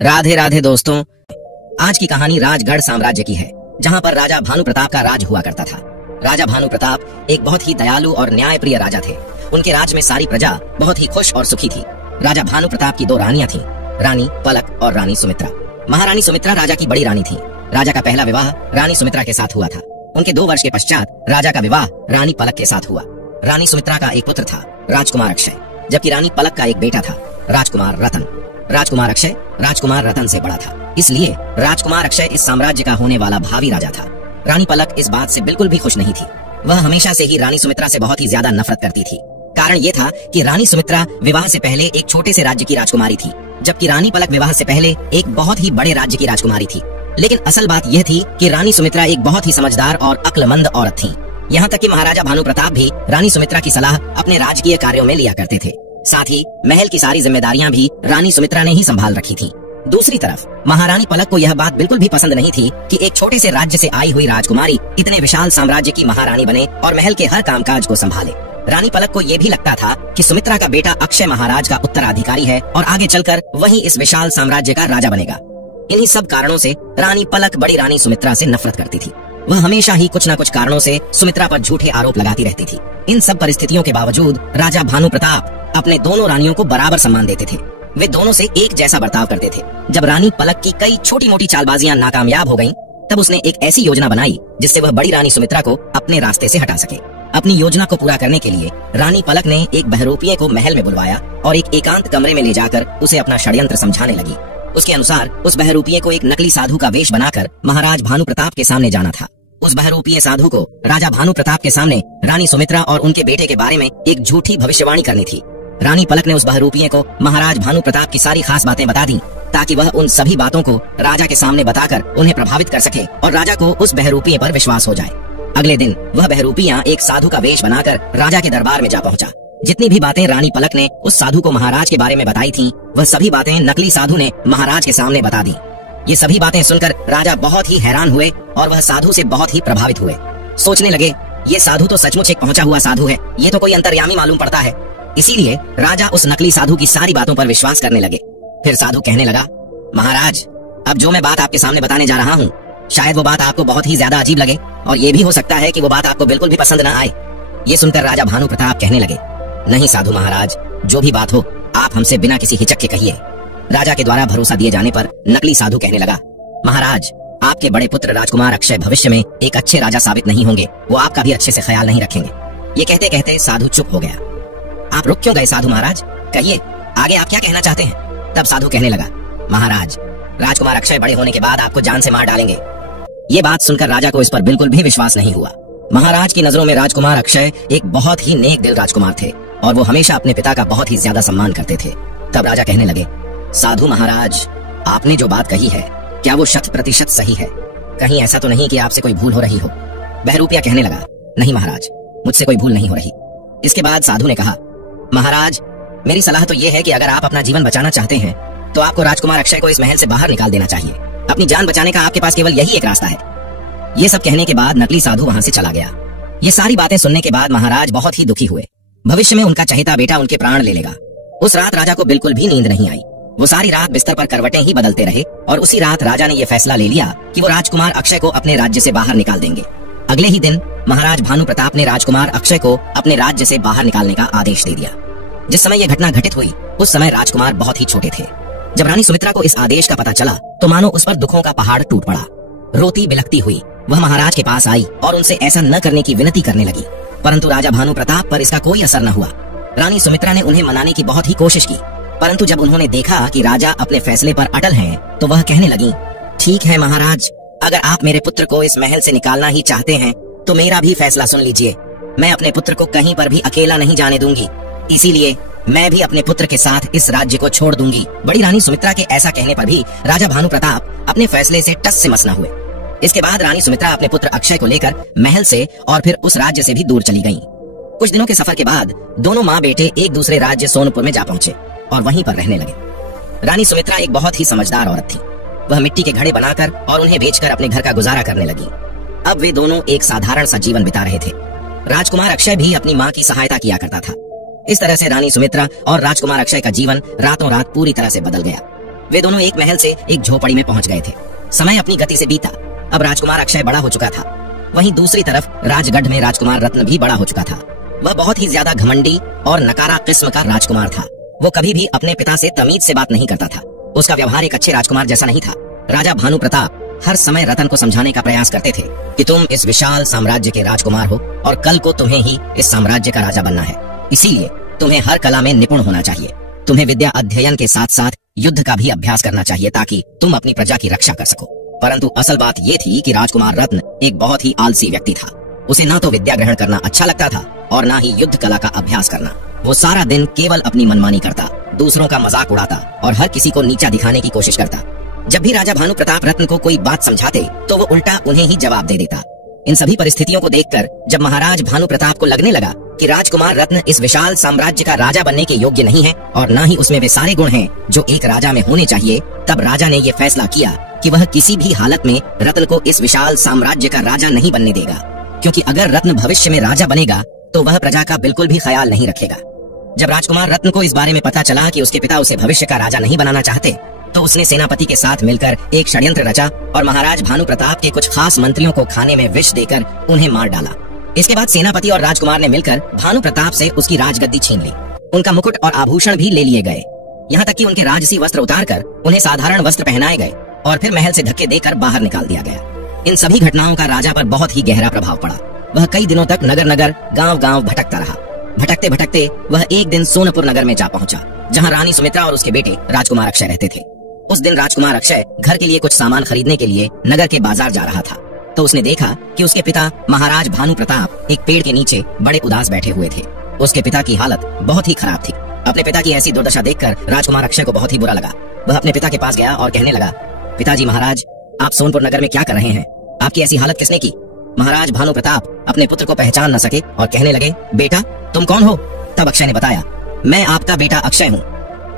राधे राधे दोस्तों। आज की कहानी राजगढ़ साम्राज्य की है, जहां पर राजा भानु प्रताप का राज हुआ करता था। राजा भानु प्रताप एक बहुत ही दयालु और न्यायप्रिय राजा थे। उनके राज में सारी प्रजा बहुत ही खुश और सुखी थी। राजा भानु प्रताप की दो रानियां थीं, रानी पलक और रानी सुमित्रा। महारानी सुमित्रा राजा की बड़ी रानी थी। राजा का पहला विवाह रानी सुमित्रा के साथ हुआ था। उनके 2 वर्ष के पश्चात राजा का विवाह रानी पलक के साथ हुआ। रानी सुमित्रा का एक पुत्र था, राजकुमार अक्षय, जबकि रानी पलक का एक बेटा था, राजकुमार रतन। राजकुमार अक्षय राजकुमार रतन से बड़ा था, इसलिए राजकुमार अक्षय इस साम्राज्य का होने वाला भावी राजा था। रानी पलक इस बात से बिल्कुल भी खुश नहीं थी। वह हमेशा से ही रानी सुमित्रा से बहुत ही ज्यादा नफरत करती थी। कारण ये था कि रानी सुमित्रा विवाह से पहले एक छोटे से राज्य की राजकुमारी थी, जबकि रानी पलक विवाह से पहले एक बहुत ही बड़े राज्य की राजकुमारी थी। लेकिन असल बात यह थी कि रानी सुमित्रा एक बहुत ही समझदार और अक्लमंद औरत थी। यहाँ तक कि महाराजा भानु प्रताप भी रानी सुमित्रा की सलाह अपने राजकीय कार्यों में लिया करते थे। साथ ही महल की सारी जिम्मेदारियां भी रानी सुमित्रा ने ही संभाल रखी थी। दूसरी तरफ महारानी पलक को यह बात बिल्कुल भी पसंद नहीं थी कि एक छोटे से राज्य से आई हुई राजकुमारी इतने विशाल साम्राज्य की महारानी बने और महल के हर कामकाज को संभाले। रानी पलक को यह भी लगता था कि सुमित्रा का बेटा अक्षय महाराज का उत्तराधिकारी है और आगे चलकर वही इस विशाल साम्राज्य का राजा बनेगा। इन्हीं सब कारणों से रानी पलक बड़ी रानी सुमित्रा से नफरत करती थी। वह हमेशा ही कुछ न कुछ कारणों से सुमित्रा पर झूठे आरोप लगाती रहती थी। इन सब परिस्थितियों के बावजूद राजा भानु प्रताप अपने दोनों रानियों को बराबर सम्मान देते थे। वे दोनों से एक जैसा बर्ताव करते थे। जब रानी पलक की कई छोटी मोटी चालबाजियां नाकामयाब हो गईं, तब उसने एक ऐसी योजना बनाई जिससे वह बड़ी रानी सुमित्रा को अपने रास्ते से हटा सके। अपनी योजना को पूरा करने के लिए रानी पलक ने एक बहरूपिये को महल में बुलवाया और एक एकांत कमरे में ले जाकर उसे अपना षड्यंत्र समझाने लगी। उसके अनुसार उस बहरूपिये को एक नकली साधु का वेश बनाकर महाराज भानु प्रताप के सामने जाना था। उस बहरूपिये साधु को राजा भानु प्रताप के सामने रानी सुमित्रा और उनके बेटे के बारे में एक झूठी भविष्यवाणी करनी थी। रानी पलक ने उस बहरूपिये को महाराज भानु प्रताप की सारी खास बातें बता दी, ताकि वह उन सभी बातों को राजा के सामने बताकर उन्हें प्रभावित कर सके और राजा को उस बहरूपिये पर विश्वास हो जाए। अगले दिन वह बहरूपिया एक साधु का वेश बनाकर राजा के दरबार में जा पहुंचा। जितनी भी बातें रानी पलक ने उस साधु को महाराज के बारे में बताई थीं, वह सभी बातें नकली साधु ने महाराज के सामने बता दी। ये सभी बातें सुनकर राजा बहुत ही हैरान हुए और वह साधु से बहुत ही प्रभावित हुए। सोचने लगे, ये साधु तो सचमुच एक पहुंचा हुआ साधु है, ये तो कोई अंतर्यामी मालूम पड़ता है। इसीलिए राजा उस नकली साधु की सारी बातों पर विश्वास करने लगे। फिर साधु कहने लगा, महाराज, अब जो मैं बात आपके सामने बताने जा रहा हूँ, शायद वो बात आपको बहुत ही ज्यादा अजीब लगे और ये भी हो सकता है कि वो बात आपको बिल्कुल भी पसंद न आए। ये सुनकर राजा भानु प्रताप कहने लगे, नहीं साधु महाराज, जो भी बात हो आप हमसे बिना किसी हिचक के कहिए। राजा के द्वारा भरोसा दिए जाने पर नकली साधु कहने लगा, महाराज, आपके बड़े पुत्र राजकुमार अक्षय भविष्य में एक अच्छे राजा साबित नहीं होंगे, वो आपका भी अच्छे से ख्याल नहीं रखेंगे। ये कहते कहते साधु चुप हो गया। आप रुक क्यों गए साधु महाराज? कहिए, आगे आप क्या कहना चाहते हैं? तब साधु कहने लगा, महाराज, राजकुमार अक्षय बड़े होने के बाद आपको जान से मार डालेंगे। ये बात सुनकर राजा को इस पर बिल्कुल भी विश्वास नहीं हुआ। महाराज की नजरों में राजकुमार अक्षय एक बहुत ही नेक दिल राजकुमार थे और वो हमेशा अपने पिता का बहुत ही ज्यादा सम्मान करते थे। तब राजा कहने लगे, साधु महाराज, आपने जो बात कही है, क्या वो 100% सही है? कहीं ऐसा तो नहीं कि आपसे कोई भूल हो रही हो? बहरूपिया कहने लगा, नहीं महाराज, मुझसे कोई भूल नहीं हो रही। इसके बाद साधु ने कहा, महाराज, मेरी सलाह तो ये है कि अगर आप अपना जीवन बचाना चाहते हैं तो आपको राजकुमार अक्षय को इस महल से बाहर निकाल देना चाहिए। अपनी जान बचाने का आपके पास केवल यही एक रास्ता है। ये सब कहने के बाद नकली साधु वहां से चला गया। ये सारी बातें सुनने के बाद महाराज बहुत ही दुखी हुए। भविष्य में उनका चहेता बेटा उनके प्राण ले लेगा। उस रात राजा को बिल्कुल भी नींद नहीं आई। वो सारी रात बिस्तर पर करवटें ही बदलते रहे और उसी रात राजा ने यह फैसला ले लिया कि वो राजकुमार अक्षय को अपने राज्य से बाहर निकाल देंगे। अगले ही दिन महाराज भानु प्रताप ने राजकुमार अक्षय को अपने राज्य से बाहर निकालने का आदेश दे दिया। जिस समय यह घटना घटित हुई, उस समय राजकुमार बहुत ही छोटे थे। जब रानी सुमित्रा को इस आदेश का पता चला तो मानो उस पर दुखों का पहाड़ टूट पड़ा। रोती बिलखती हुई वह महाराज के पास आई और उनसे ऐसा न करने की विनती करने लगी, परंतु राजा भानु प्रताप पर इसका कोई असर न हुआ। रानी सुमित्रा ने उन्हें मनाने की बहुत ही कोशिश की, परंतु जब उन्होंने देखा कि राजा अपने फैसले पर अटल हैं, तो वह कहने लगी, ठीक है महाराज, अगर आप मेरे पुत्र को इस महल से निकालना ही चाहते हैं तो मेरा भी फैसला सुन लीजिए। मैं अपने पुत्र को कहीं पर भी अकेला नहीं जाने दूंगी, इसीलिए मैं भी अपने पुत्र के साथ इस राज्य को छोड़ दूंगी। बड़ी रानी सुमित्रा के ऐसा कहने पर भी राजा भानु प्रताप अपने फैसले से टस से मस न हुए। इसके बाद रानी सुमित्रा अपने पुत्र अक्षय को लेकर महल से और फिर उस राज्य से भी दूर चली गईं। कुछ दिनों के सफर के बाद दोनों माँ बेटे एक दूसरे राज्य सोनपुर में जा पहुंचे और वहीं पर रहने लगे। रानी सुमित्रा एक बहुत ही समझदार औरत थी। वह मिट्टी के घड़े बनाकर और उन्हें बेचकर अपने घर का गुजारा करने लगी। अब वे दोनों एक साधारण सा जीवन बिता रहे थे। राजकुमार अक्षय भी अपनी माँ की सहायता किया करता था। इस तरह से रानी सुमित्रा और राजकुमार अक्षय का जीवन रातों रात पूरी तरह से बदल गया। वे दोनों एक महल से एक झोपड़ी में पहुंच गए थे। समय अपनी गति से बीता। अब राजकुमार अक्षय बड़ा हो चुका था। वहीं दूसरी तरफ राजगढ़ में राजकुमार रत्न भी बड़ा हो चुका था। वह बहुत ही ज्यादा घमंडी और नकारा किस्म का राजकुमार था। वो कभी भी अपने पिता से तमीज से बात नहीं करता था। उसका व्यवहार एक अच्छे राजकुमार जैसा नहीं था। राजा भानु प्रताप हर समय रतन को समझाने का प्रयास करते थे कि तुम इस विशाल साम्राज्य के राजकुमार हो और कल को तुम्हें ही इस साम्राज्य का राजा बनना है। इसीलिए तुम्हें हर कला में निपुण होना चाहिए। तुम्हें विद्या अध्ययन के साथ साथ युद्ध का भी अभ्यास करना चाहिए ताकि तुम अपनी प्रजा की रक्षा कर सको। परंतु असल बात ये थी कि राजकुमार रत्न एक बहुत ही आलसी व्यक्ति था। उसे ना तो विद्या ग्रहण करना अच्छा लगता था और ना ही युद्ध कला का अभ्यास करना। वो सारा दिन केवल अपनी मनमानी करता, दूसरों का मजाक उड़ाता और हर किसी को नीचा दिखाने की कोशिश करता। जब भी राजा भानु प्रताप रत्न को कोई बात समझाते तो वो उल्टा उन्हें ही जवाब दे देता। इन सभी परिस्थितियों को देखकर जब महाराज भानु प्रताप को लगने लगा कि राजकुमार रत्न इस विशाल साम्राज्य का राजा बनने के योग्य नहीं है और न ही उसमें वे सारे गुण हैं जो एक राजा में होने चाहिए, तब राजा ने ये फैसला किया कि वह किसी भी हालत में रत्न को इस विशाल साम्राज्य का राजा नहीं बनने देगा, क्योंकि अगर रत्न भविष्य में राजा बनेगा तो वह प्रजा का बिल्कुल भी ख्याल नहीं रखेगा। जब राजकुमार रत्न को इस बारे में पता चला कि उसके पिता उसे भविष्य का राजा नहीं बनाना चाहते, तो उसने सेनापति के साथ मिलकर एक षड्यंत्र रचा और महाराज भानु प्रताप के कुछ खास मंत्रियों को खाने में विष देकर उन्हें मार डाला। इसके बाद सेनापति और राजकुमार ने मिलकर भानु प्रताप से उसकी राजगद्दी छीन ली। उनका मुकुट और आभूषण भी ले लिए गए। यहाँ तक कि उनके राजसी वस्त्र उतारकर उन्हें साधारण वस्त्र पहनाए गए और फिर महल से धक्के देकर बाहर निकाल दिया गया। इन सभी घटनाओं का राजा पर बहुत ही गहरा प्रभाव पड़ा। वह कई दिनों तक नगर नगर गांव गांव भटकता रहा। भटकते भटकते वह एक दिन सोनपुर नगर में जा पहुंचा, जहां रानी सुमित्रा और उसके बेटे राजकुमार अक्षय रहते थे। उस दिन राजकुमार अक्षय घर के लिए कुछ सामान खरीदने के लिए नगर के बाजार जा रहा था, तो उसने देखा कि उसके पिता महाराज भानु प्रताप एक पेड़ के नीचे बड़े उदास बैठे हुए थे। उसके पिता की हालत बहुत ही खराब थी। अपने पिता की ऐसी दुर्दशा देखकर राजकुमार अक्षय को बहुत ही बुरा लगा। वह अपने पिता के पास गया और कहने लगा, पिताजी महाराज, आप सोनपुर नगर में क्या कर रहे हैं? आपकी ऐसी हालत किसने की? महाराज भानु प्रताप अपने पुत्र को पहचान न सके और कहने लगे, बेटा तुम कौन हो? तब अक्षय ने बताया, मैं आपका बेटा अक्षय हूँ।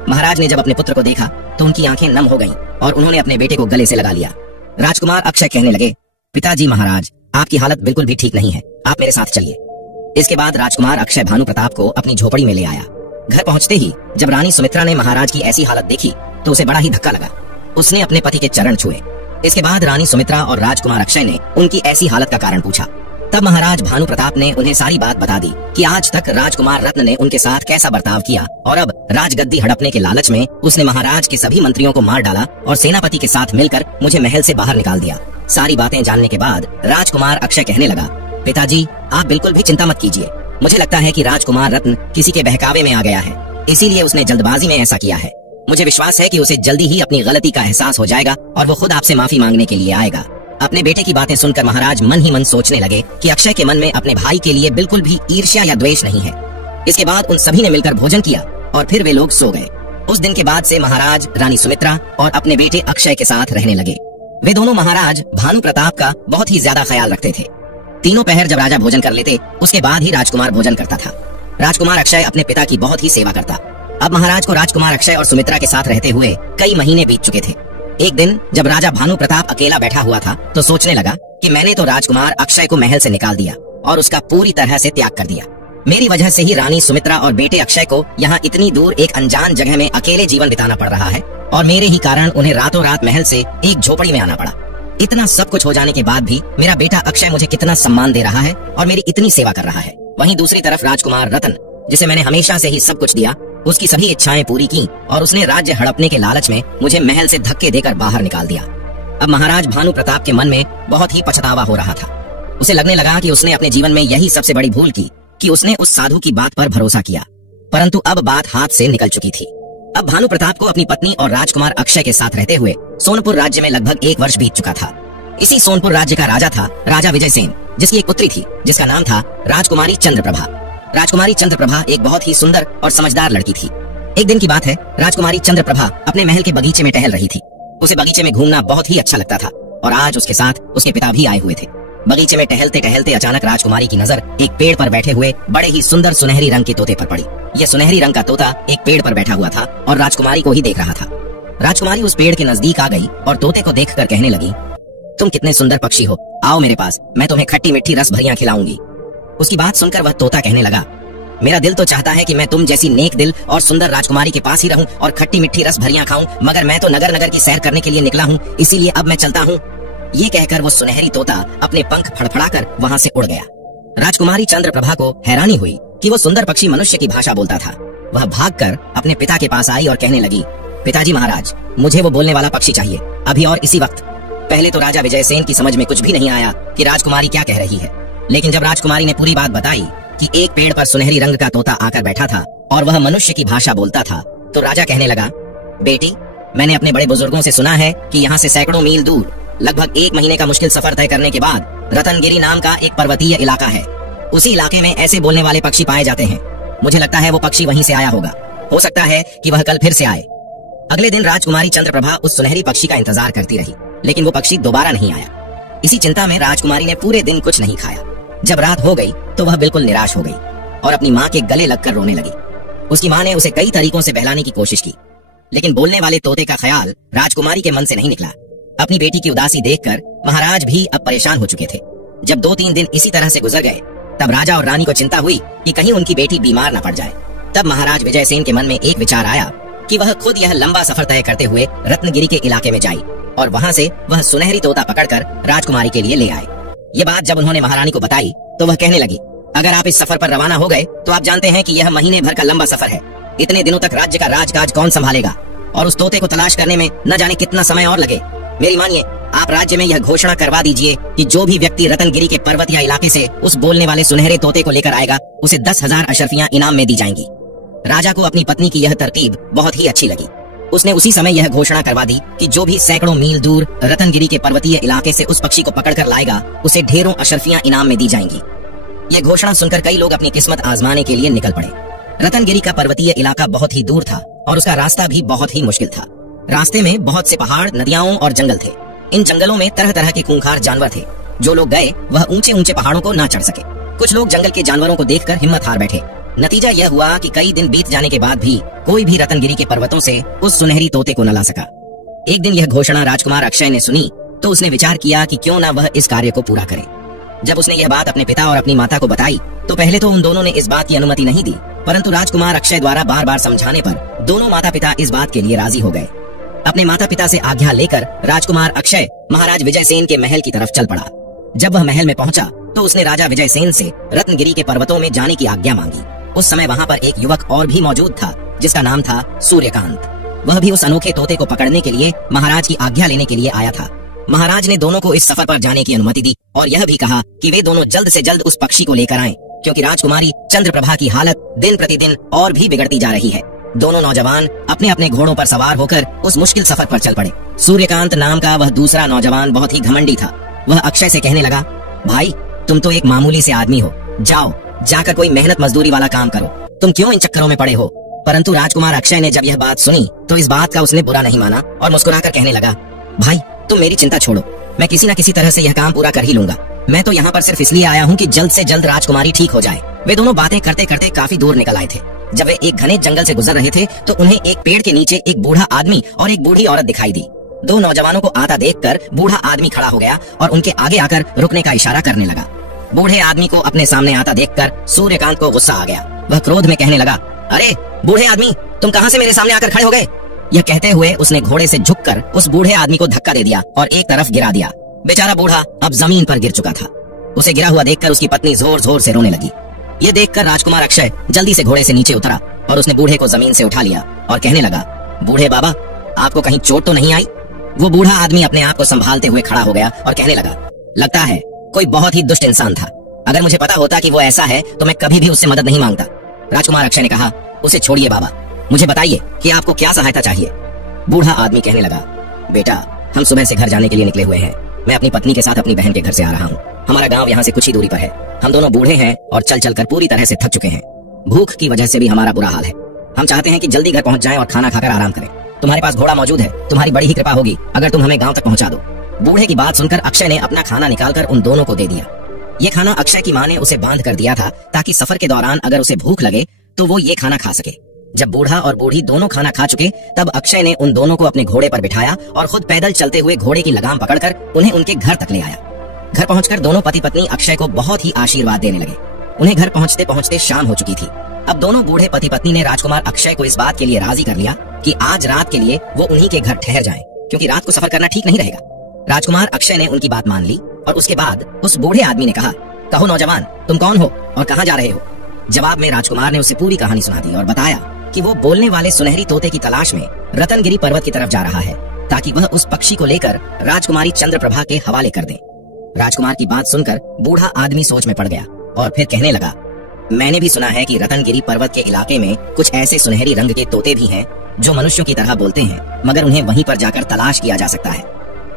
महाराज ने जब अपने पुत्र को देखा तो उनकी आंखें नम हो गईं और उन्होंने अपने बेटे को गले से लगा लिया। राजकुमार अक्षय कहने लगे, पिताजी महाराज, आपकी हालत बिल्कुल भी ठीक नहीं है, आप मेरे साथ चलिए। इसके बाद राजकुमार अक्षय भानु प्रताप को अपनी झोपड़ी में ले आया। घर पहुंचते ही जब रानी सुमित्रा ने महाराज की ऐसी हालत देखी तो उसे बड़ा ही धक्का लगा। उसने अपने पति के चरण छुए। इसके बाद रानी सुमित्रा और राजकुमार अक्षय ने उनकी ऐसी हालत का कारण पूछा। तब महाराज भानु प्रताप ने उन्हें सारी बात बता दी कि आज तक राजकुमार रत्न ने उनके साथ कैसा बर्ताव किया और अब राजगद्दी हड़पने के लालच में उसने महाराज के सभी मंत्रियों को मार डाला और सेनापति के साथ मिलकर मुझे महल से बाहर निकाल दिया। सारी बातें जानने के बाद राजकुमार अक्षय कहने लगा, पिताजी आप बिल्कुल भी चिंता मत कीजिए। मुझे लगता है कि राजकुमार रत्न किसी के बहकावे में आ गया है, इसीलिए उसने जल्दबाजी में ऐसा किया है। मुझे विश्वास है कि उसे जल्दी ही अपनी गलती का एहसास हो जाएगा और वो खुद आपसे माफी मांगने के लिए आएगा। अपने बेटे की बातें सुनकर महाराज मन ही मन सोचने लगे कि अक्षय के मन में अपने भाई के लिए बिल्कुल भी ईर्ष्या या द्वेष नहीं है। इसके बाद उन सभी ने मिलकर भोजन किया और फिर वे लोग सो गए। उस दिन के बाद से महाराज रानी सुमित्रा और अपने बेटे अक्षय के साथ रहने लगे। वे दोनों महाराज भानु प्रताप का बहुत ही ज्यादा ख्याल रखते थे। तीनों पहर जब राजा भोजन कर लेते उसके बाद ही राजकुमार भोजन करता था। राजकुमार अक्षय अपने पिता की बहुत ही सेवा करता। अब महाराज को राजकुमार अक्षय और सुमित्रा के साथ रहते हुए कई महीने बीत चुके थे। एक दिन जब राजा भानु प्रताप अकेला बैठा हुआ था तो सोचने लगा कि मैंने तो राजकुमार अक्षय को महल से निकाल दिया और उसका पूरी तरह से त्याग कर दिया। मेरी वजह से ही रानी सुमित्रा और बेटे अक्षय को यहाँ इतनी दूर एक अनजान जगह में अकेले जीवन बिताना पड़ रहा है और मेरे ही कारण उन्हें रातों रात महल से एक झोपड़ी में आना पड़ा। इतना सब कुछ हो जाने के बाद भी मेरा बेटा अक्षय मुझे कितना सम्मान दे रहा है और मेरी इतनी सेवा कर रहा है। वहीं दूसरी तरफ राजकुमार रतन, जिसे मैंने हमेशा से ही सब कुछ दिया, उसकी सभी इच्छाएं पूरी की और उसने राज्य हड़पने के लालच में मुझे महल से धक्के देकर बाहर निकाल दिया। अब महाराज भानु प्रताप के मन में बहुत ही पछतावा हो रहा था। उसे लगने लगा कि उसने अपने जीवन में यही सबसे बड़ी भूल की कि उसने उस साधु की बात पर भरोसा किया। परंतु अब बात हाथ से निकल चुकी थी। अब भानु प्रताप को अपनी पत्नी और राजकुमार अक्षय के साथ रहते हुए सोनपुर राज्य में लगभग 1 वर्ष बीत चुका था। इसी सोनपुर राज्य का राजा था राजा विजयसेन, जिसकी एक पुत्री थी जिसका नाम था राजकुमारी चंद्रप्रभा। राजकुमारी चंद्रप्रभा एक बहुत ही सुंदर और समझदार लड़की थी। एक दिन की बात है, राजकुमारी चंद्रप्रभा अपने महल के बगीचे में टहल रही थी। उसे बगीचे में घूमना बहुत ही अच्छा लगता था और आज उसके साथ उसके पिता भी आए हुए थे। बगीचे में टहलते टहलते अचानक राजकुमारी की नजर एक पेड़ पर बैठे हुए बड़े ही सुंदर सुनहरी रंग के तोते पर पड़ी। यह सुनहरी रंग का तोता एक पेड़ पर बैठा हुआ था और राजकुमारी को ही देख रहा था। राजकुमारी उस पेड़ के नजदीक आ गई और तोते को देखकर कहने लगी, तुम कितने सुंदर पक्षी हो, आओ मेरे पास, मैं तुम्हें खट्टी मिट्टी रस भरियां खिलाऊंगी। उसकी बात सुनकर वह तोता कहने लगा, मेरा दिल तो चाहता है कि मैं तुम जैसी नेक दिल और सुंदर राजकुमारी के पास ही रहूं और खट्टी मिट्टी रस भरियां खाऊं, मगर मैं तो नगर नगर की सैर करने के लिए निकला हूं, इसीलिए अब मैं चलता हूं। ये कहकर वो सुनहरी तोता अपने पंख फड़फड़ाकर वहां से उड़ गया। राजकुमारी चंद्रप्रभा को हैरानी हुई कि वो सुंदर पक्षी मनुष्य की भाषा बोलता था। वह भागकर अपने पिता के पास आई और कहने लगी, पिताजी महाराज, मुझे वो बोलने वाला पक्षी चाहिए, अभी और इसी वक्त। पहले तो राजा विजयसेन की समझ में कुछ भी नहीं आया कि राजकुमारी क्या कह रही है, लेकिन जब राजकुमारी ने पूरी बात बताई कि एक पेड़ पर सुनहरी रंग का तोता आकर बैठा था और वह मनुष्य की भाषा बोलता था, तो राजा कहने लगा, बेटी, मैंने अपने बड़े बुजुर्गों से सुना है कि यहाँ से सैकड़ों मील दूर, लगभग 1 महीने का मुश्किल सफर तय करने के बाद रतनगिरी नाम का एक पर्वतीय इलाका है। उसी इलाके में ऐसे बोलने वाले पक्षी पाए जाते हैं। मुझे लगता है वो पक्षी वहीं से आया होगा। हो सकता है कि वह कल फिर से आए। अगले दिन राजकुमारी चंद्रप्रभा उस सुनहरी पक्षी का इंतजार करती रही, लेकिन वो पक्षी दोबारा नहीं आया। इसी चिंता में राजकुमारी ने पूरे दिन कुछ नहीं खाया। जब रात हो गई तो वह बिल्कुल निराश हो गई और अपनी माँ के गले लगकर रोने लगी। उसकी माँ ने उसे कई तरीकों से बहलाने की कोशिश की, लेकिन बोलने वाले तोते का ख्याल राजकुमारी के मन से नहीं निकला। अपनी बेटी की उदासी देखकर महाराज भी अब परेशान हो चुके थे। जब 2-3 दिन इसी तरह से गुजर गए, तब राजा और रानी को चिंता हुई कि कहीं उनकी बेटी बीमार न पड़ जाए। तब महाराज विजयसेन के मन में एक विचार आया कि वह खुद यह लंबा सफर तय करते हुए रत्नगिरी के इलाके में जाए और वहां से वह सुनहरी तोता पकड़कर राजकुमारी के लिए ले आए। ये बात जब उन्होंने महारानी को बताई तो वह कहने लगी, अगर आप इस सफर पर रवाना हो गए तो आप जानते हैं कि यह महीने भर का लंबा सफर है। इतने दिनों तक राज्य का राजकाज कौन संभालेगा और उस तोते को तलाश करने में न जाने कितना समय और लगे। मेरी मानिए, आप राज्य में यह घोषणा करवा दीजिए कि जो भी व्यक्ति रतनगिरी के पर्वत या इलाके से उस बोलने वाले सुनहरे तोते को लेकर आएगा, उसे 10,000 अशर्फियां इनाम में दी जाएंगी। राजा को अपनी पत्नी की यह तरकीब बहुत ही अच्छी लगी। उसने उसी समय यह घोषणा करवा दी कि जो भी सैकड़ों मील दूर रतनगिरी के पर्वतीय इलाके से उस पक्षी को पकड़कर लाएगा, उसे ढेरों अशर्फियां इनाम में दी जाएंगी। यह घोषणा सुनकर कई लोग अपनी किस्मत आजमाने के लिए निकल पड़े। रतनगिरी का पर्वतीय इलाका बहुत ही दूर था और उसका रास्ता भी बहुत ही मुश्किल था। रास्ते में बहुत से पहाड़, नदियां और जंगल थे। इन जंगलों में तरह तरह के खूंखार जानवर थे। जो लोग गए वह ऊंचे ऊंचे पहाड़ों को ना चढ़ सके। कुछ लोग जंगल के जानवरों को देखकर हिम्मत हार बैठे। नतीजा यह हुआ कि कई दिन बीत जाने के बाद भी कोई भी रतनगिरी के पर्वतों से उस सुनहरी तोते को न ला सका। एक दिन यह घोषणा राजकुमार अक्षय ने सुनी तो उसने विचार किया कि क्यों न वह इस कार्य को पूरा करे। जब उसने यह बात अपने पिता और अपनी माता को बताई तो पहले तो उन दोनों ने इस बात की अनुमति नहीं दी, परंतु राजकुमार अक्षय द्वारा बार बार समझाने पर दोनों माता पिता इस बात के लिए राजी हो गए। अपने माता पिता से आज्ञा लेकर राजकुमार अक्षय महाराज विजयसेन के महल की तरफ चल पड़ा। जब वह महल में पहुंचा तो उसने राजा विजयसेन से रत्नगिरी के पर्वतों में जाने की आज्ञा मांगी। उस समय वहां पर एक युवक और भी मौजूद था जिसका नाम था सूर्यकांत। वह भी उस अनोखे तोते को पकड़ने के लिए महाराज की आज्ञा लेने के लिए आया था। महाराज ने दोनों को इस सफर पर जाने की अनुमति दी और यह भी कहा कि वे दोनों जल्द से जल्द उस पक्षी को लेकर आएं, क्योंकि राजकुमारी चंद्रप्रभा की हालत दिन प्रतिदिन और भी बिगड़ती जा रही है। दोनों नौजवान अपने अपने घोड़ों पर सवार होकर उस मुश्किल सफर पर चल पड़े। सूर्यकांत नाम का वह दूसरा नौजवान बहुत ही घमंडी था। वह अक्षय से कहने लगा, भाई, तुम तो एक मामूली से आदमी हो, जाओ जाकर कोई मेहनत मजदूरी वाला काम करो, तुम क्यों इन चक्करों में पड़े हो। परंतु राजकुमार अक्षय ने जब यह बात सुनी तो इस बात का उसने बुरा नहीं माना और मुस्कुराकर कहने लगा, भाई, तुम मेरी चिंता छोड़ो, मैं किसी न किसी तरह से यह काम पूरा कर ही लूंगा। मैं तो यहाँ पर सिर्फ इसलिए आया हूँ कि जल्द से जल्द राजकुमारी ठीक हो जाए। वे दोनों बातें करते करते काफी दूर निकल आए थे। जब वे एक घने जंगल से गुजर रहे थे तो उन्हें एक पेड़ के नीचे एक बूढ़ा आदमी और एक बूढ़ी औरत दिखाई दी। दो नौजवानों को आता देखकर बूढ़ा आदमी खड़ा हो गया और उनके आगे आकर रुकने का इशारा करने लगा। बूढ़े आदमी को अपने सामने आता देखकर सूर्यकांत को गुस्सा आ गया। वह क्रोध में कहने लगा, अरे बूढ़े आदमी, तुम कहां से मेरे सामने आकर खड़े हो गए। यह कहते हुए उसने घोड़े से झुककर उस बूढ़े आदमी को धक्का दे दिया और एक तरफ गिरा दिया। बेचारा बूढ़ा अब जमीन पर गिर चुका था। उसे गिरा हुआ देखकर उसकी पत्नी जोर जोर से रोने लगी। ये देखकर राजकुमार अक्षय जल्दी से घोड़े से नीचे उतरा और उसने बूढ़े को जमीन से उठा लिया और कहने लगा, बूढ़े बाबा, आपको कहीं चोट तो नहीं आई। वो बूढ़ा आदमी अपने आप को संभालते हुए खड़ा हो गया और कहने लगा, लगता है कोई बहुत ही दुष्ट इंसान था। अगर मुझे पता होता कि वो ऐसा है तो मैं कभी भी उससे मदद नहीं मांगता। राजकुमार अक्षय ने कहा, उसे छोड़िए बाबा, मुझे बताइए कि आपको क्या सहायता चाहिए। बूढ़ा आदमी कहने लगा, बेटा, हम सुबह से घर जाने के लिए निकले हुए हैं। मैं अपनी पत्नी के साथ अपनी बहन के घर से आ रहा हूँ। हमारा गांव यहाँ से कुछ ही दूरी पर है। हम दोनों बूढ़े हैं और चल चल कर पूरी तरह से थक चुके हैं। भूख की वजह से भी हमारा बुरा हाल है। हम चाहते हैं कि जल्दी घर पहुंच जाएं और खाना खाकर आराम करें। तुम्हारे पास घोड़ा मौजूद है, तुम्हारी बड़ी ही कृपा होगी अगर तुम हमें गांव तक पहुंचा दो। बूढ़े की बात सुनकर अक्षय ने अपना खाना निकालकर उन दोनों को दे दिया। ये खाना अक्षय की माँ ने उसे बांध कर दिया था ताकि सफर के दौरान अगर उसे भूख लगे तो वो ये खाना खा सके। जब बूढ़ा और बूढ़ी दोनों खाना खा चुके तब अक्षय ने उन दोनों को अपने घोड़े पर बिठाया और खुद पैदल चलते हुए घोड़े की लगाम पकड़कर उन्हें उनके घर तक ले आया। घर पहुंचकर दोनों पति पत्नी अक्षय को बहुत ही आशीर्वाद देने लगे। उन्हें घर पहुंचते पहुंचते शाम हो चुकी थी। अब दोनों बूढ़े पति पत्नी ने राजकुमार अक्षय को इस बात के लिए राजी कर लिया कि आज रात के लिए वो उन्हीं के घर ठहर जाएं, क्योंकि रात को सफर करना ठीक नहीं रहेगा। राजकुमार अक्षय ने उनकी बात मान ली और उसके बाद उस बूढ़े आदमी ने कहा, कहो नौजवान, तुम कौन हो और कहाँ जा रहे हो? जवाब में राजकुमार ने उसे पूरी कहानी सुना दी और बताया कि वो बोलने वाले सुनहरी तोते की तलाश में रतनगिरी पर्वत की तरफ जा रहा है, ताकि वह उस पक्षी को लेकर राजकुमारी चंद्रप्रभा के हवाले कर दे। राजकुमार की बात सुनकर बूढ़ा आदमी सोच में पड़ गया और फिर कहने लगा, मैंने भी सुना है कि रतनगिरी पर्वत के इलाके में कुछ ऐसे सुनहरी रंग के तोते भी हैं जो मनुष्यों की तरह बोलते हैं, मगर उन्हें वहीं पर जाकर तलाश किया जा सकता है।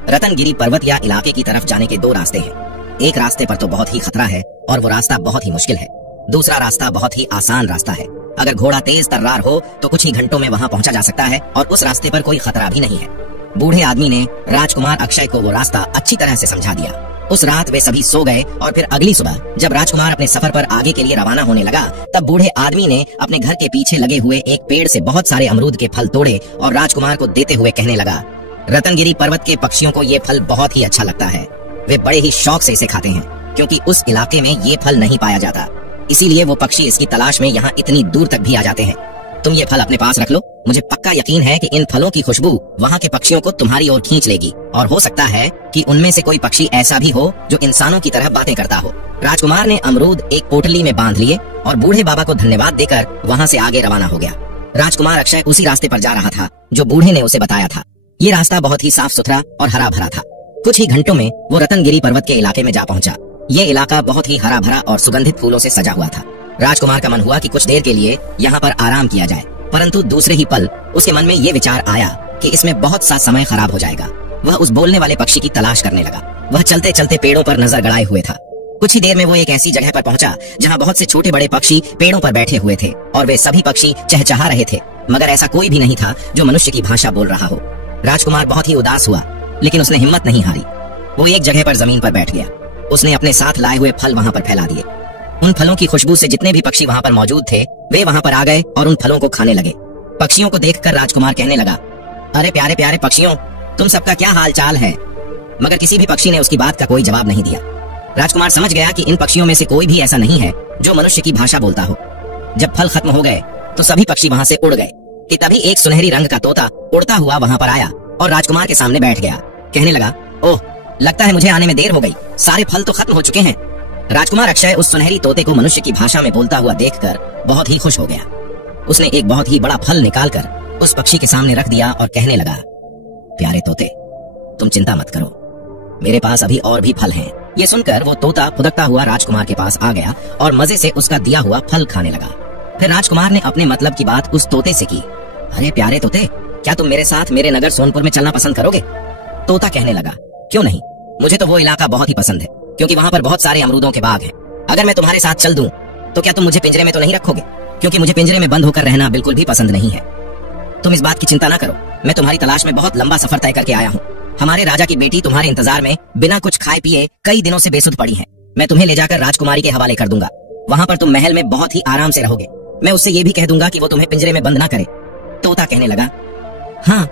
रतनगिरी पर्वत या इलाके की तरफ जाने के दो रास्ते हैं। एक रास्ते पर तो बहुत ही खतरा है और वो रास्ता बहुत ही मुश्किल है। दूसरा रास्ता बहुत ही आसान रास्ता है। अगर घोड़ा तेज तर्रार हो तो कुछ ही घंटों में वहाँ पहुँचा जा सकता है और उस रास्ते पर कोई खतरा भी नहीं है। बूढ़े आदमी ने राजकुमार अक्षय को वो रास्ता अच्छी तरह से समझा दिया। उस रात वे सभी सो गए और फिर अगली सुबह जब राजकुमार अपने सफर पर आगे के लिए रवाना होने लगा, तब बूढ़े आदमी ने अपने घर के पीछे लगे हुए एक पेड़ से बहुत सारे अमरूद के फल तोड़े और राजकुमार को देते हुए कहने लगा, रतनगिरी पर्वत के पक्षियों को ये फल बहुत ही अच्छा लगता है। वे बड़े ही शौक से इसे खाते हैं, क्योंकि उस इलाके में ये फल नहीं पाया जाता। इसीलिए वो पक्षी इसकी तलाश में यहाँ इतनी दूर तक भी आ जाते हैं। तुम ये फल अपने पास रख लो। मुझे पक्का यकीन है कि इन फलों की खुशबू वहाँ के पक्षियों को तुम्हारी ओर खींच लेगी और हो सकता है कि उनमें से कोई पक्षी ऐसा भी हो जो इंसानों की तरह बातें करता हो। राजकुमार ने अमरूद एक पोटली में बांध लिए और बूढ़े बाबा को धन्यवाद देकर वहाँ से आगे रवाना हो गया। राजकुमार अक्षय उसी रास्ते पर जा रहा था जो बूढ़े ने उसे बताया था। ये रास्ता बहुत ही साफ सुथरा और हरा भरा था। कुछ ही घंटों में वो रतनगिरी पर्वत के इलाके में जा पहुंचा। ये इलाका बहुत ही हरा भरा और सुगंधित फूलों से सजा हुआ था। राजकुमार का मन हुआ कि कुछ देर के लिए यहाँ पर आराम किया जाए, परंतु दूसरे ही पल उसके मन में ये विचार आया कि इसमें बहुत सा समय खराब हो जाएगा। वह उस बोलने वाले पक्षी की तलाश करने लगा। वह चलते चलते पेड़ों पर नजर गड़ाए हुए था। कुछ ही देर में वो एक ऐसी जगह पर पहुंचा जहाँ बहुत से छोटे बड़े पक्षी पेड़ों पर बैठे हुए थे और वे सभी पक्षी चहचहा रहे थे, मगर ऐसा कोई भी नहीं था जो मनुष्य की भाषा बोल रहा हो। राजकुमार बहुत ही उदास हुआ, लेकिन उसने हिम्मत नहीं हारी। वो एक जगह पर जमीन पर बैठ गया। उसने अपने साथ लाए हुए फल वहाँ पर फैला दिए। उन फलों की खुशबू से जितने भी पक्षी वहाँ पर मौजूद थे वे वहाँ पर आ गए और उन फलों को खाने लगे। पक्षियों को देखकर राजकुमार कहने लगा, अरे प्यारे प्यारे पक्षियों, तुम सबका क्या हाल चाल है? मगर किसी भी पक्षी ने उसकी बात का कोई जवाब नहीं दिया। राजकुमार समझ गया कि इन पक्षियों में से कोई भी ऐसा नहीं है जो मनुष्य की भाषा बोलता हो। जब फल खत्म हो गए तो सभी पक्षी वहाँ से उड़ गए कि तभी एक सुनहरी रंग का तोता उड़ता हुआ वहाँ पर आया और राजकुमार के सामने बैठ गया। कहने लगा, ओह, लगता है मुझे आने में देर हो गई। सारे फल तो खत्म हो चुके हैं। राजकुमार अक्षय उस सुनहरी तोते को मनुष्य की भाषा में बोलता हुआ देखकर बहुत ही खुश हो गया। उसने एक बहुत ही बड़ा फल निकालकर उस पक्षी के सामने रख दिया और कहने लगा, प्यारे तोते, तुम चिंता मत करो, मेरे पास अभी और भी फल हैं। ये सुनकर वो तोता फुदकता हुआ राजकुमार के पास आ गया और मजे से उसका दिया हुआ फल खाने लगा। फिर राजकुमार ने अपने मतलब की बात उस तोते से की। अरे प्यारे तोते, क्या तुम मेरे साथ मेरे नगर सोनपुर में चलना पसंद करोगे? तोता कहने लगा, क्यों नहीं, मुझे तो वो इलाका बहुत ही पसंद है, क्योंकि वहाँ पर बहुत सारे अमरूदों के बाग हैं। अगर मैं तुम्हारे साथ चल दूं तो क्या तुम मुझे पिंजरे में तो नहीं रखोगे? क्योंकि मुझे पिंजरे में बंद होकर रहना बिल्कुल भी पसंद नहीं है। तुम इस बात की चिंता ना करो, मैं तुम्हारी तलाश में बहुत लंबा सफर तय करके आया हूँ। हमारे राजा की बेटी तुम्हारे इंतजार में बिना कुछ खाए पिए कई दिनों से बेसुध पड़ी है। मैं तुम्हें ले जाकर राजकुमारी के हवाले कर दूंगा। वहाँ पर तुम महल में बहुत ही आराम से रहोगे। मैं उससे ये भी कह दूंगा कि वो तुम्हें पिंजरे में बंद ना करे। तोता कहने लगा, हाँ,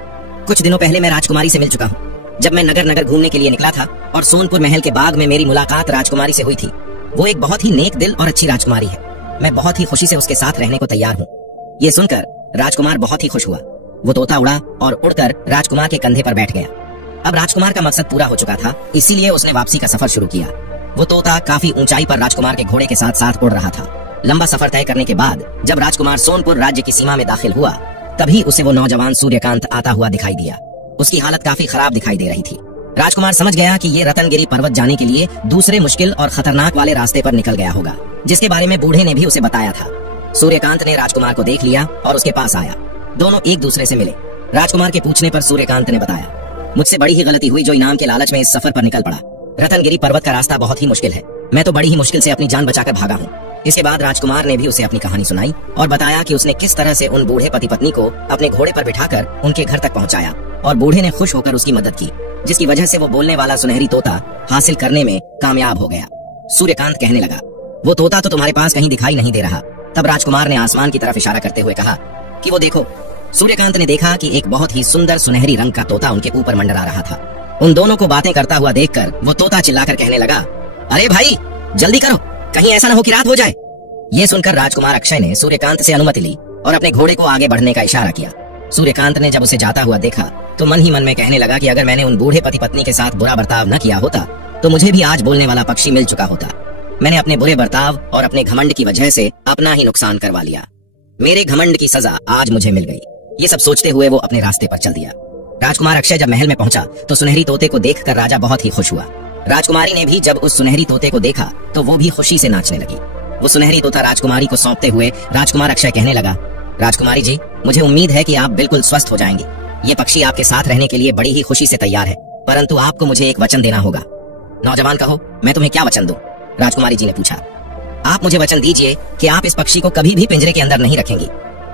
कुछ दिनों पहले मैं राजकुमारी से मिल चुका हूँ। जब मैं नगर नगर घूमने के लिए निकला था और सोनपुर महल के बाग में मेरी मुलाकात राजकुमारी से हुई थी। वो एक बहुत ही नेक दिल और अच्छी राजकुमारी है। मैं बहुत ही खुशी से उसके साथ रहने को तैयार हूँ। ये सुनकर राजकुमार बहुत ही खुश हुआ। वो तोता उड़ा और उड़कर राजकुमार के कंधे पर बैठ गया। अब राजकुमार का मकसद पूरा हो चुका था, इसीलिए उसने वापसी का सफर शुरू किया। वो तोता काफी ऊंचाई पर राजकुमार के घोड़े के साथ साथ उड़ रहा था। लंबा सफर तय करने के बाद जब राजकुमार सोनपुर राज्य की सीमा में दाखिल हुआ, तभी उसे वो नौजवान सूर्यकांत आता हुआ दिखाई दिया। उसकी हालत काफी खराब दिखाई दे रही थी। राजकुमार समझ गया कि ये रतनगिरी पर्वत जाने के लिए दूसरे मुश्किल और खतरनाक वाले रास्ते पर निकल गया होगा, जिसके बारे में बूढ़े ने भी उसे बताया था। सूर्यकांत ने राजकुमार को देख लिया और उसके पास आया। दोनों एक दूसरे से मिले। राजकुमार के पूछने पर सूर्यकांत ने बताया, मुझसे बड़ी ही गलती हुई जो इनाम के लालच में इस सफर पर निकल पड़ा। रतनगिरी पर्वत का रास्ता बहुत ही मुश्किल है। मैं तो बड़ी ही मुश्किल से अपनी जान बचाकर भागा हूँ। इसके बाद राजकुमार ने भी उसे अपनी कहानी सुनाई और बताया कि उसने किस तरह से उन बूढ़े पति पत्नी को अपने घोड़े पर बिठाकर उनके घर तक पहुंचाया और बूढ़े ने खुश होकर उसकी मदद की, जिसकी वजह से वो बोलने वाला सुनहरी तोता हासिल करने में कामयाब हो गया। सूर्यकांत कहने लगा, वो तोता तो तुम्हारे पास कहीं दिखाई नहीं दे रहा। तब राजकुमार ने आसमान की तरफ इशारा करते हुए कहा कि वो देखो। सूर्यकांत ने देखा कि एक बहुत ही सुंदर सुनहरी रंग का तोता उनके ऊपर मंडरा रहा था। उन दोनों को बातें करता हुआ देखकर वो तोता चिल्लाकर कहने लगा, अरे भाई, जल्दी करो, कहीं ऐसा न हो कि रात हो जाए। ये सुनकर राजकुमार अक्षय ने सूर्यकांत से अनुमति ली और अपने घोड़े को आगे बढ़ने का इशारा किया। सूर्यकांत ने जब उसे जाता हुआ देखा तो मन ही मन में कहने लगा कि अगर मैंने उन बूढ़े पति पत्नी के साथ बुरा बर्ताव न किया होता तो मुझे भी आज बोलने वाला पक्षी मिल चुका होता। मैंने अपने बुरे बर्ताव और अपने घमंड की वजह से अपना ही नुकसान करवा लिया। मेरे घमंड की सजा आज मुझे मिल गई। ये सब सोचते हुए वो अपने रास्ते पर चल दिया। राजकुमार अक्षय जब महल में पहुंचा तो सुनहरी तोते को देखकर राजा बहुत ही खुश हुआ। राजकुमारी ने भी जब उस सुनहरी तोते को देखा तो वो भी खुशी से नाचने लगी। वो सुनहरी तोता राजकुमारी को सौंपते हुए राजकुमार अक्षय कहने लगा, राजकुमारी जी, मुझे उम्मीद है कि आप बिल्कुल स्वस्थ हो जाएंगे। ये पक्षी आपके साथ रहने के लिए बड़ी ही खुशी से तैयार है, परंतु आपको मुझे एक वचन देना होगा। नौजवान कहो, मैं तुम्हें क्या वचन दूं? राजकुमारी जी ने पूछा। आप मुझे वचन दीजिए कि आप इस पक्षी को कभी भी पिंजरे के अंदर नहीं रखेंगी।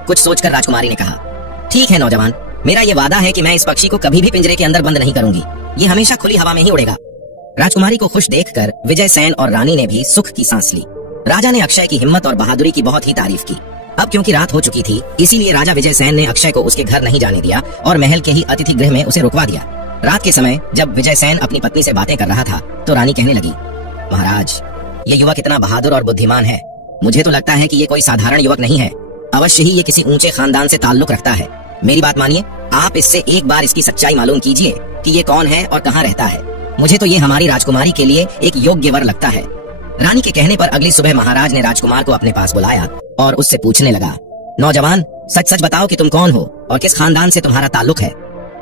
कुछ सोचकर राजकुमारी ने कहा, ठीक है नौजवान, मेरा ये वादा है कि मैं इस पक्षी को कभी भी पिंजरे के अंदर बंद नहीं करूंगी। ये हमेशा खुली हवा में ही उड़ेगा। राजकुमारी को खुश देखकर विजय सेन और रानी ने भी सुख की सांस ली। राजा ने अक्षय की हिम्मत और बहादुरी की बहुत ही तारीफ की। अब क्योंकि रात हो चुकी थी, इसीलिए राजा विजय सेन ने अक्षय को उसके घर नहीं जाने दिया और महल के ही अतिथि गृह में उसे रुकवा दिया। रात के समय जब विजय सेन अपनी पत्नी से बातें कर रहा था तो रानी कहने लगी, महाराज, ये युवक इतना बहादुर और बुद्धिमान है। मुझे तो लगता है कि ये कोई साधारण युवक नहीं है। अवश्य ही ये किसी ऊंचे खानदान से ताल्लुक रखता है। मेरी बात मानिए, आप इससे एक बार इसकी सच्चाई मालूम कीजिए कि ये कौन है और कहाँ रहता है। मुझे तो ये हमारी राजकुमारी के लिए एक योग्य वर लगता है। रानी के कहने पर अगली सुबह महाराज ने राजकुमार को अपने पास बुलाया और उससे पूछने लगा, नौजवान, सच सच बताओ कि तुम कौन हो और किस खानदान से तुम्हारा ताल्लुक है।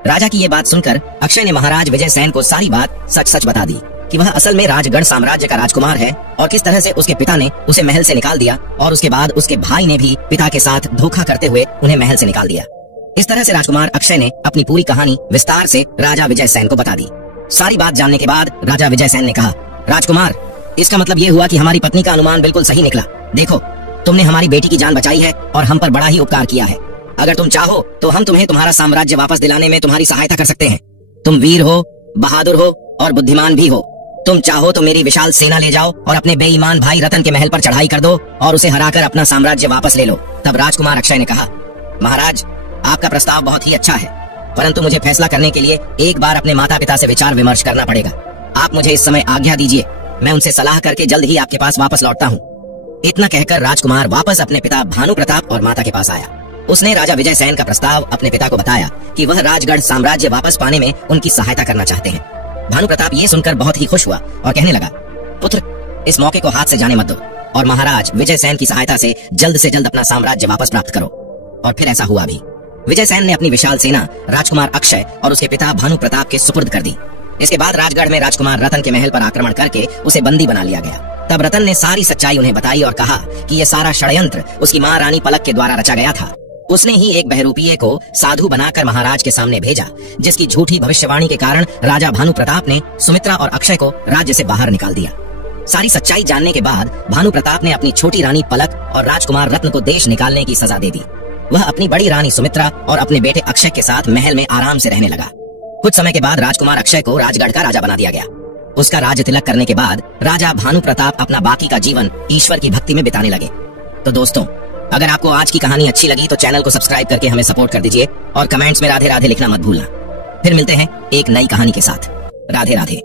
राजा की ये बात सुनकर अक्षय ने महाराज विजय सेन को सारी बात सच सच बता दी कि वह असल में राजगढ़ साम्राज्य का राजकुमार है और किस तरह से उसके पिता ने उसे महल से निकाल दिया और उसके बाद उसके भाई ने भी पिता के साथ धोखा करते हुए उन्हें महल से निकाल दिया। इस तरह से राजकुमार अक्षय ने अपनी पूरी कहानी विस्तार से राजा विजय सेन को बता दी। सारी बात जानने के बाद राजा विजय सेन ने कहा, राजकुमार, इसका मतलब ये हुआ कि हमारी पत्नी का अनुमान बिल्कुल सही निकला। देखो, तुमने हमारी बेटी की जान बचाई है और हम पर बड़ा ही उपकार किया है। अगर तुम चाहो तो हम तुम्हें तुम्हारा साम्राज्य वापस दिलाने में तुम्हारी सहायता कर सकते हैं। तुम वीर हो, बहादुर हो और बुद्धिमान भी हो। तुम चाहो तो मेरी विशाल सेना ले जाओ और अपने बेईमान भाई रतन के महल पर चढ़ाई कर दो और उसे हराकर अपना साम्राज्य वापस ले लो। तब राजकुमार अक्षय ने कहा, महाराज, आपका प्रस्ताव बहुत ही अच्छा है, परंतु मुझे फैसला करने के लिए एक बार अपने माता पिता से विचार विमर्श करना पड़ेगा। आप मुझे इस समय आज्ञा दीजिए, मैं उनसे सलाह करके जल्द ही आपके पास वापस लौटता हूँ। इतना कहकर राजकुमार वापस अपने पिता भानु प्रताप और माता के पास आया। उसने राजा विजय सेन का प्रस्ताव अपने पिता को बताया कि वह राजगढ़ साम्राज्य वापस पाने में उनकी सहायता करना चाहते हैं। भानु प्रताप ये सुनकर बहुत ही खुश हुआ और कहने लगा, पुत्र, इस मौके को हाथ से जाने मत दो और महाराज विजय सेन की सहायता से जल्द अपना साम्राज्य वापस प्राप्त करो। और फिर ऐसा हुआ भी। विजय सेन ने अपनी विशाल सेना राजकुमार अक्षय और उसके पिता भानु प्रताप के सुपुर्द कर दी। इसके बाद राजगढ़ में राजकुमार रतन के महल पर आक्रमण करके उसे बंदी बना लिया गया। तब रतन ने सारी सच्चाई उन्हें बताई और कहा कि यह सारा षड्यंत्र उसकी मां रानी पलक के द्वारा रचा गया था। उसने ही एक बहरूपीय को साधु बनाकर महाराज के सामने भेजा, जिसकी झूठी भविष्यवाणी के कारण राजा भानु प्रताप ने सुमित्रा और अक्षय को राज्य से बाहर निकाल दिया। सारी सच्चाई जानने के बाद भानु प्रताप ने अपनी छोटी रानी पलक और राजकुमार रत्न को देश निकालने की सजा दे दी। वह अपनी बड़ी रानी सुमित्रा और अपने बेटे अक्षय के साथ महल में आराम से रहने लगा। कुछ समय के बाद राजकुमार अक्षय को राजगढ़ का राजा बना दिया गया। उसका राज तिलक करने के बाद राजा भानु प्रताप अपना बाकी का जीवन ईश्वर की भक्ति में बिताने लगे। तो दोस्तों, अगर आपको आज की कहानी अच्छी लगी तो चैनल को सब्सक्राइब करके हमें सपोर्ट कर दीजिए और कमेंट्स में राधे राधे लिखना मत भूलना। फिर मिलते हैं एक नई कहानी के साथ। राधे राधे।